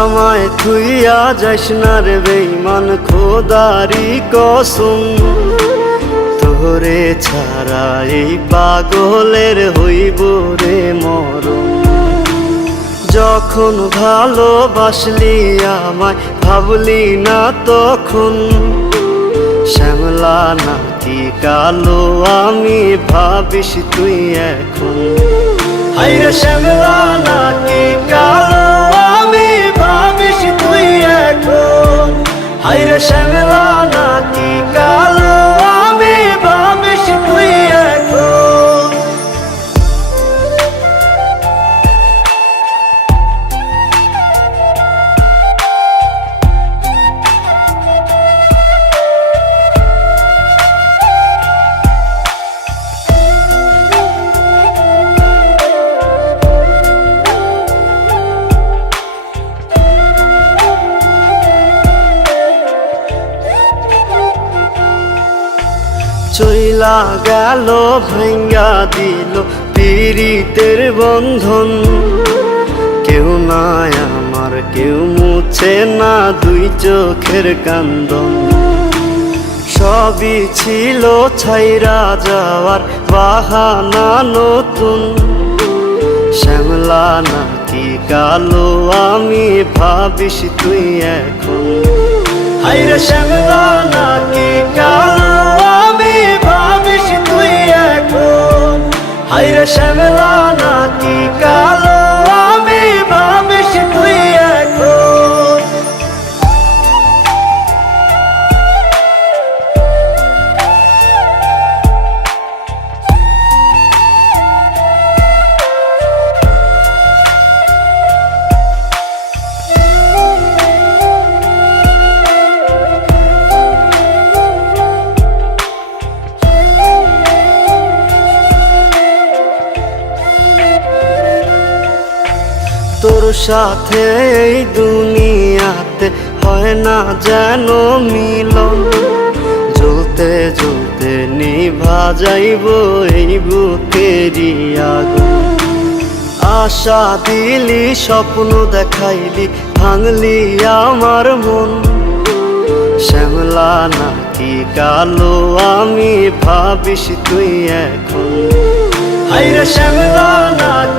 আমায় থুইয়া যাস না রে বেঈমান, খোদারি কসম। তোরে ছাড়া এই পাগলের হইব রে মরণ। যখন ভালোবাসলি আমায় ভাবলি না তখন, শ্যামলা নাকি কালো আমি ভাবিস তুই এখন। হায়রে শ্যামলা নাকি কালো আমি ভাবিস তুই এখন। হায়রে শ্যামলা নাকি কালো আমি ভাবিস তুই এখন। চইলা গেল ভাঙ্গা দিল পীড়িতের বন্ধন। কেউ নাই আমার, কেউ মুছে না দুই চোখের কান্দন। সবই ছিল ছাইরা যাওয়ার বাহানা নতুন। শ্যামলা নাকি কালো আমি ভাবিস তুই এখন। হায়রে শ্যামলা নাকি কালো আমি ভাবিস তুই এখন। হায়রে শ্যামলা নাকি কালো আমি ভাবিস তুই এখন। তোর সাথে এই দুনিয়াতে হয় না যেন মিলন। জ্বলতে জ্বলতে নিভা যাইব এই বুকেরই আগুন। আশা দিলি, স্বপ্ন দেখাইলি, ভাঙলি আমার মন। শ্যামলা নাকি কালো আমি ভাবিস তুই এখন। হায়রে শ্যামলা নাকি